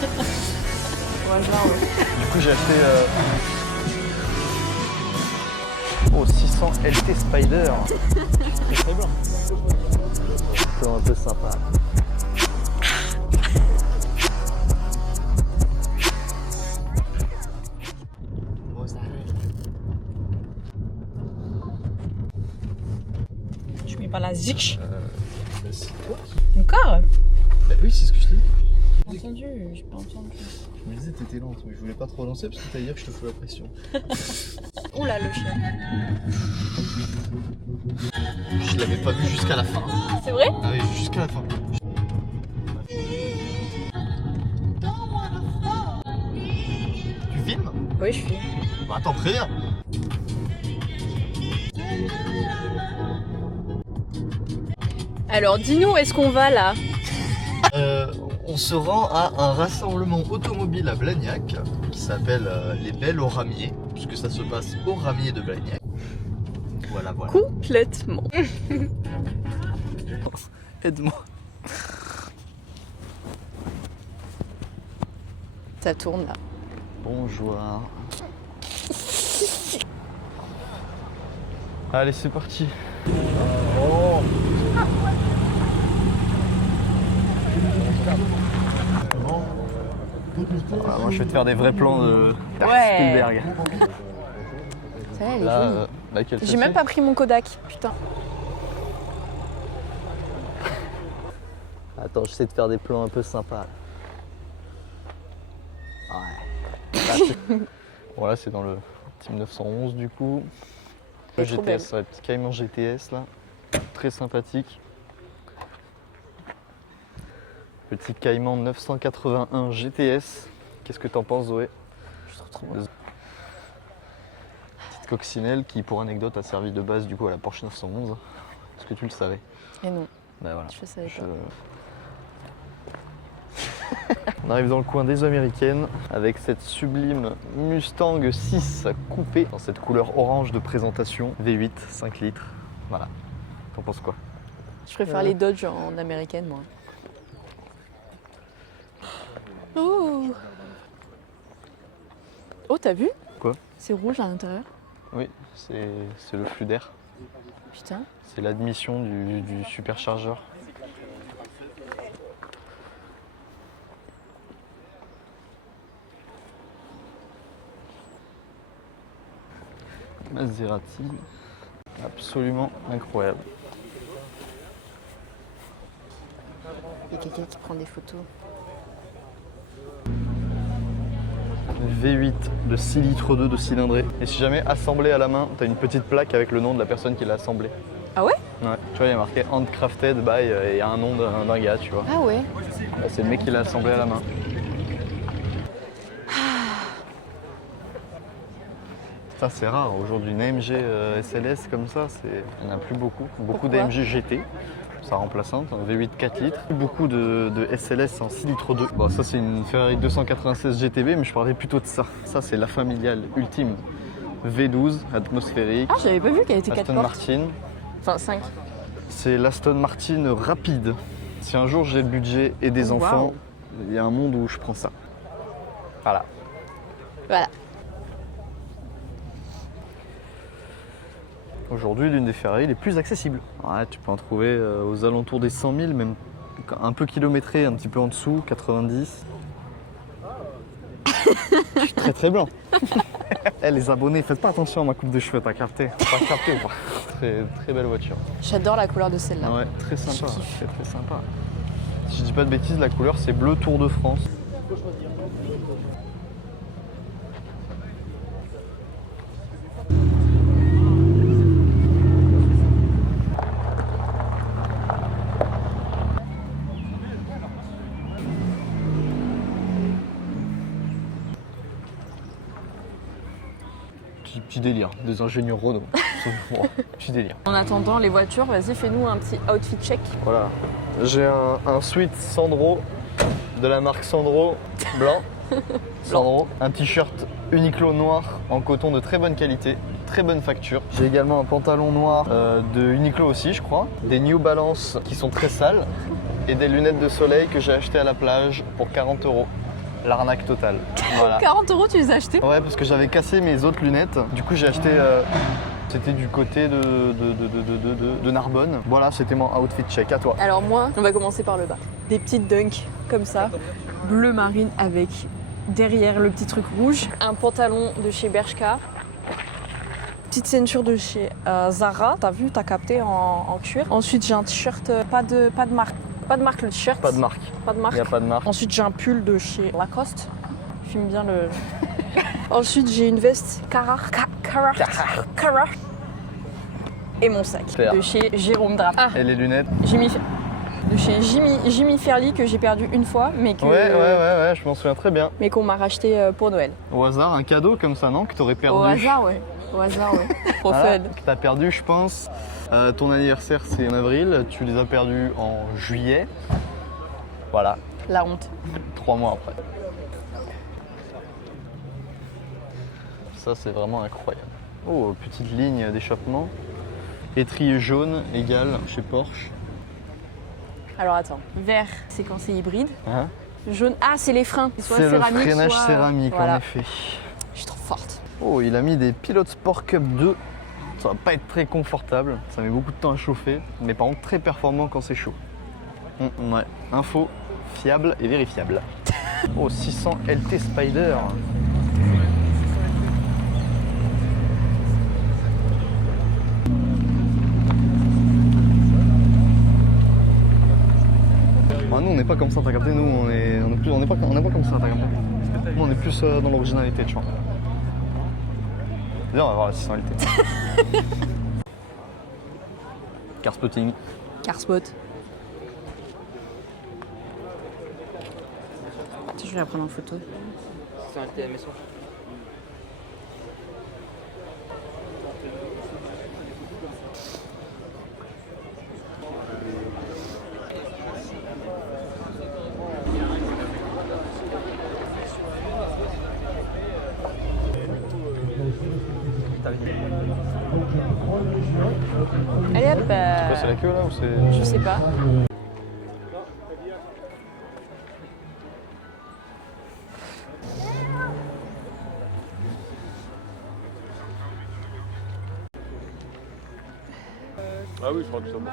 Ouais, genre, ouais. Du coup, j'ai acheté 600 LT Spider. Très bien. C'est un peu sympa. Tu mets pas la zik. C'est toi? Encore? Bah oui, c'est ce que je t'ai dit. J'ai entendu, j'ai pas entendu. Je me disais t'étais lente, mais je voulais pas trop lancer parce que t'allais dire que je te fous la pression. Oula, le chien. Je l'avais pas vu jusqu'à la fin. C'est vrai? Ah oui, jusqu'à la fin. Tu filmes? Oui, je suis. Bah attends, préviens. Alors, dis-nous, où est-ce qu'on va là? On se rend à un rassemblement automobile à Blagnac qui s'appelle les Belles au Ramier, puisque ça se passe au Ramier de Blagnac. Voilà, voilà. Complètement. Aide-moi. Ça tourne là. Bonjour. Allez, c'est parti. Oh. Voilà, moi je vais te faire des vrais plans de Spielberg. Ça, elle est Là, jolie. laquelle J'ai celle-ci même pas pris mon Kodak, putain. Attends, j'essaie de faire des plans un peu sympas. Ouais. Voilà, c'est dans le Team 911 du coup. Le Elle est trop belle. GTS, ouais, petit Cayman GTS là. Très sympathique. Petit Cayman 981 GTS. Qu'est-ce que t'en penses, Zoé? Je trouve trop beau. Petite coccinelle qui, pour anecdote, a servi de base du coup à la Porsche 911. Est-ce que tu le savais? Et non, Ben voilà. je savais pas. On arrive dans le coin des Américaines avec cette sublime Mustang 6 coupée dans cette couleur orange de présentation. V8, 5 litres. Voilà. T'en penses quoi? Je préfère les Dodge en américaine, moi. Oh, oh, t'as vu? Quoi? C'est rouge à l'intérieur. Oui, c'est le flux d'air. Putain. C'est l'admission du superchargeur. Maserati, absolument incroyable. Il y a quelqu'un qui prend des photos. V8 de 6 litres 2 de cylindrée. Et si jamais assemblé à la main, t'as une petite plaque avec le nom de la personne qui l'a assemblé. Ah ouais? Ouais, tu vois, il y a marqué Handcrafted by et il y a un nom d'un gars, tu vois. Ah ouais? Bah, c'est le mec qui l'a assemblé à la main. Ça, c'est rare. Aujourd'hui, une AMG SLS comme ça, il n'y en a plus beaucoup. Beaucoup Pourquoi? d'AMG GT, sa remplaçante, un V8 4 litres. Beaucoup de SLS en 6 litres 2. Bon, ça, c'est une Ferrari 296 GTB, mais je parlais plutôt de ça. Ça, c'est la familiale ultime. V12, atmosphérique. Ah, j'avais pas vu qu'elle était 4 Aston portes. Martin. Enfin, 5. C'est l'Aston Martin rapide. Si un jour j'ai le budget et des Oh, enfants, wow. il y a un monde où je prends ça. Voilà. Voilà. Aujourd'hui, l'une des Ferrari les plus accessibles. Ouais, tu peux en trouver aux alentours des 100 000, même un peu kilométré, un petit peu en dessous, 90. Je suis très très blanc. Eh, les abonnés, faites pas attention à ma coupe de cheveux, t'as capté? T'as capté ou pas? Très, très belle voiture. J'adore la couleur de celle-là. Ouais, très sympa, Je kiffe. très très sympa. Si je dis pas de bêtises, la couleur c'est bleu Tour de France. Petit délire, des ingénieurs Renault. Petit délire. En attendant les voitures, vas-y, fais-nous un petit outfit check. Voilà. J'ai un sweat Sandro de la marque Sandro blanc. Sandro. Un t-shirt Uniqlo noir en coton de très bonne qualité, très bonne facture. J'ai également un pantalon noir de Uniqlo aussi, je crois. Des New Balance qui sont très sales et des lunettes de soleil que j'ai achetées à la plage pour 40 €. l'arnaque totale. Voilà. 40 €, tu les as achetés? Ouais, parce que j'avais cassé mes autres lunettes. Du coup, j'ai acheté. C'était du côté de Narbonne. Voilà, c'était mon outfit check. À toi. Alors moi, on va commencer par le bas. Des petites dunks comme ça, bleu marine avec derrière le petit truc rouge. Un pantalon de chez Bershka. Petite ceinture de chez Zara. T'as vu, t'as capté en cuir. Ensuite, j'ai un t-shirt, pas de marque. Pas de marque le t-shirt. Pas de marque. Pas de marque. Il n'y a pas de marque. Ensuite, j'ai un pull de chez Lacoste. Filme bien le. Ensuite, j'ai une veste Carhartt. Et mon sac Super. de chez Jérôme Drap. Ah, Et les lunettes? de chez Jimmy Fairly que j'ai perdu une fois, mais que Ouais, je m'en souviens très bien. mais qu'on m'a racheté pour Noël. Au hasard, un cadeau comme ça, non? Que t'aurais perdu. Au hasard, ouais. Trop Voilà, fun. que t'as perdu, je pense. Ton anniversaire, c'est en avril. Tu les as perdus en juillet. Voilà, La honte. 3 mois après. Ça, c'est vraiment incroyable. Oh, petite ligne d'échappement. Étrier jaune égal chez Porsche. Alors attends, vert, c'est quand c'est hybride. Hein? Jaune, ah, c'est les freins. Soit C'est le céramique, freinage soit- céramique, Voilà. en effet. Je suis trop forte. Oh, il a mis des Pilot Sport Cup 2. Ça va pas être très confortable. Ça met beaucoup de temps à chauffer. Mais par contre, très performant quand c'est chaud. Ouais. Info fiable et vérifiable. Oh, 600 LT Spider. Ah, nous on n'est pas comme ça, t'as capté. Nous on n'est pas comme ça, t'as capté. Nous on est plus dans l'originalité, tu vois. D'ailleurs on va voir la 600 LT. Car spotting. Carspot. Je vais la prendre en photo. C'est un TMS. Allez hop. C'est la queue là ou c'est. Je sais pas. Ah oui, je crois que c'est bon.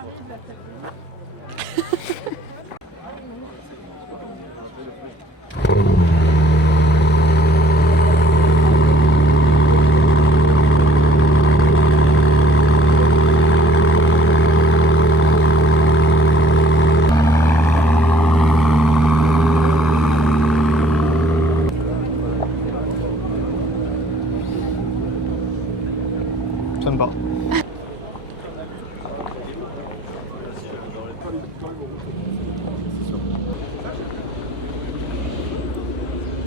J'aime pas.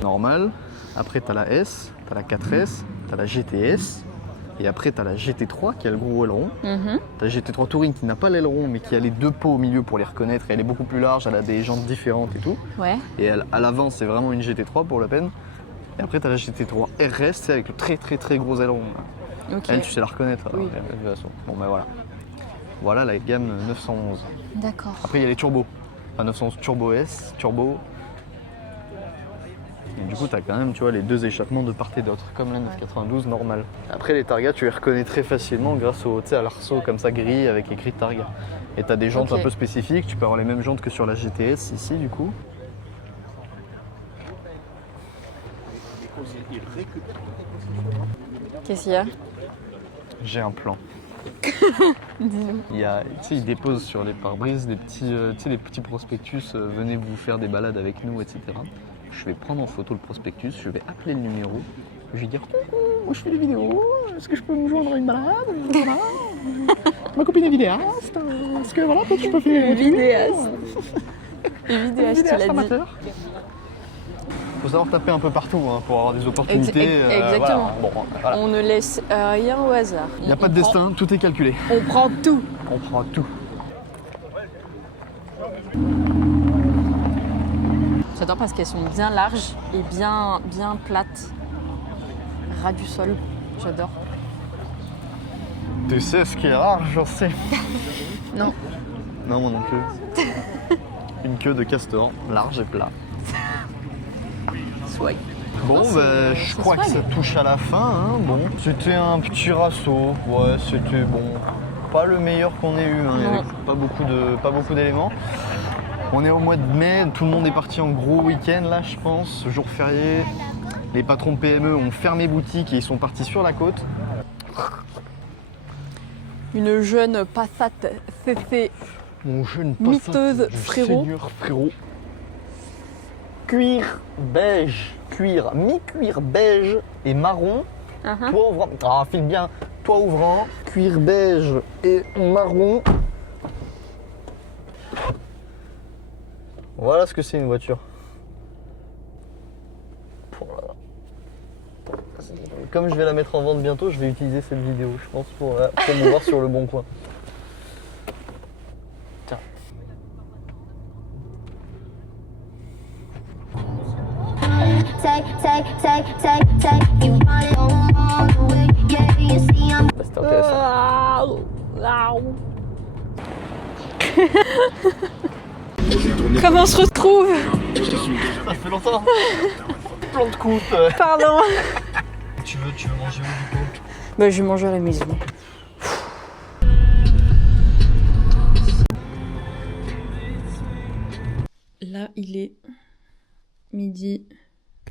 Normal. Après, t'as la S, t'as la 4S, t'as la GTS. Et après, t'as la GT3 qui a le gros aileron. T'as la GT3 Touring qui n'a pas l'aileron mais qui a les deux pots au milieu pour les reconnaître. Et elle est beaucoup plus large, elle a des jantes différentes et tout. Ouais. Et à l'avant, c'est vraiment une GT3 pour la peine. Et après, t'as la GT3 RS, c'est avec le très gros aileron. Ok. Elle, tu sais la reconnaître. Oui. De toute façon. Bon, ben voilà. Voilà la gamme 911. D'accord. Après, il y a les turbos. Enfin, 911 Turbo S, Turbo. Et du coup, tu as quand même, tu vois, les deux échappements de part et d'autre, comme la 992 normale. Après, les Targa, tu les reconnais très facilement grâce au, tu sais, à l'arceau comme ça gris avec écrit Targa. Et tu as des jantes Ok. un peu spécifiques. Tu peux avoir les mêmes jantes que sur la GTS ici, du coup. Qu'est-ce qu'il y a? J'ai un plan. Dis-nous. Il y a, tu sais, ils déposent sur les pare-brises des petits, tu sais, les petits prospectus, venez vous faire des balades avec nous, etc. Je vais prendre en photo le prospectus, je vais appeler le numéro, je vais dire coucou, moi je fais des vidéos, est-ce que je peux me joindre à une balade? Voilà. Ma copine est vidéaste, est-ce que voilà, peut-être je peux faire Vidéaste. Vidéaste, tu l'as dit. amateur. Faut savoir taper un peu partout hein, pour avoir des opportunités. Exactement. Voilà. Bon, voilà. On ne laisse rien au hasard. Il n'y a pas de destin, tout est calculé. On prend tout. On prend tout. J'adore parce qu'elles sont bien larges et bien plates. Ras du sol. J'adore. Tu sais ce qui est rare, j'en sais. Non. Non, moi non plus. Une queue de castor, large et plat. Swag. Bon, Ah, bah, c'est- je c'est crois que swag. ça touche à la fin. Hein. Bon, c'était un petit rasso. Ouais, c'était bon. Pas le meilleur qu'on ait eu. Hein. Il y avait pas beaucoup d'éléments. On est au mois de mai. Tout le monde est parti en gros week-end là, je pense. Jour férié. Les patrons de PME ont fermé boutique et ils sont partis sur la côte. Une jeune Passat CC Mon jeune Miteuse Passat du frérot. Seigneur frérot. Cuir beige. Cuir, mi-cuir beige et marron. Toit ouvrant. Ah, file bien. Toit ouvrant, cuir beige et marron. Voilà ce que c'est une voiture. Oh là là. Comme je vais la mettre en vente bientôt, je vais utiliser cette vidéo, je pense, pour me voir sur le bon coin. Tiens. Bah, c'était intéressant. Comment on se retrouve? Ça fait longtemps. Plan de coupe. Pardon. Tu veux manger où du coup? Bah, je vais manger à la maison. Là, il est midi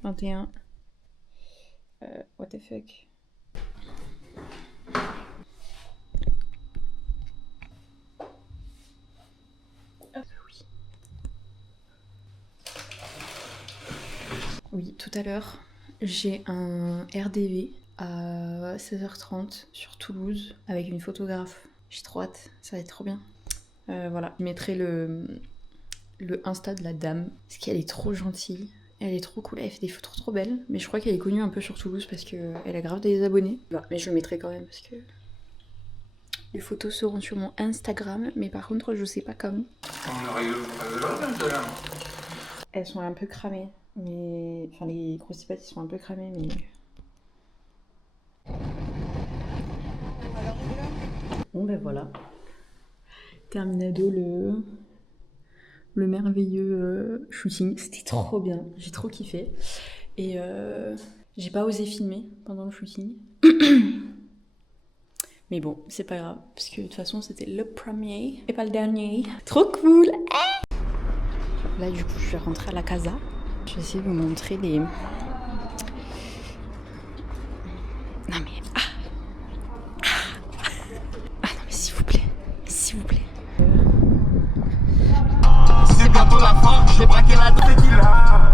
21. What the fuck? Oui, tout à l'heure, j'ai un RDV à 16h30 sur Toulouse avec une photographe. J'ai trop hâte, ça va être trop bien. Voilà, je mettrai le Insta de la dame, parce qu'elle est trop gentille. Elle est trop cool, elle fait des photos trop belles, mais je crois qu'elle est connue un peu sur Toulouse parce qu'elle a grave des abonnés. Bah, mais je le mettrai quand même parce que les photos seront sur mon Instagram, mais par contre je sais pas quand. Elles sont un peu cramées, mais enfin les croustipates ils sont un peu cramés, mais bon ben voilà. Terminado le merveilleux shooting. C'était trop bien, j'ai trop kiffé. Et j'ai pas osé filmer pendant le shooting. Mais bon, c'est pas grave, parce que de toute façon c'était le premier et pas le dernier. Trop cool. Là du coup je vais rentrer à la casa. Je vais essayer de vous montrer les... Non mais... Ah non mais s'il vous plaît. S'il vous plaît. C'est bientôt la fin, j'ai braqué la tequila.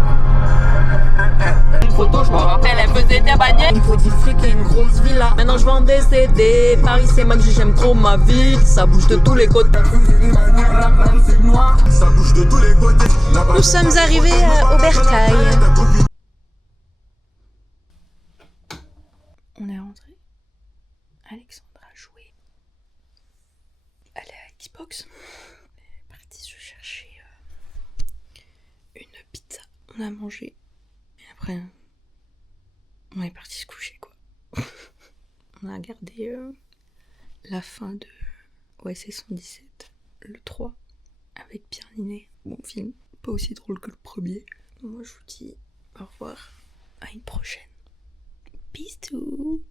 Une photo, je me rappelle, elle faisait des bagnettes. Il me faut du fric et une grosse villa. Maintenant je vends des CD. Paris c'est mag, j'aime trop ma ville. Ça bouge de tous les côtés. Ça bouge de tous les côtés. Nous sommes arrivés à Aubertaille. On est rentré. Alexandre a joué. Elle est à Xbox. Elle est partie se chercher une pizza. On a mangé. Et après, on est parti se coucher quoi. On a regardé la fin de OSS 117, le 3, avec Pierre Ninet. Bon film, pas aussi drôle que le premier. Moi je vous dis au revoir, à une prochaine. Bisous.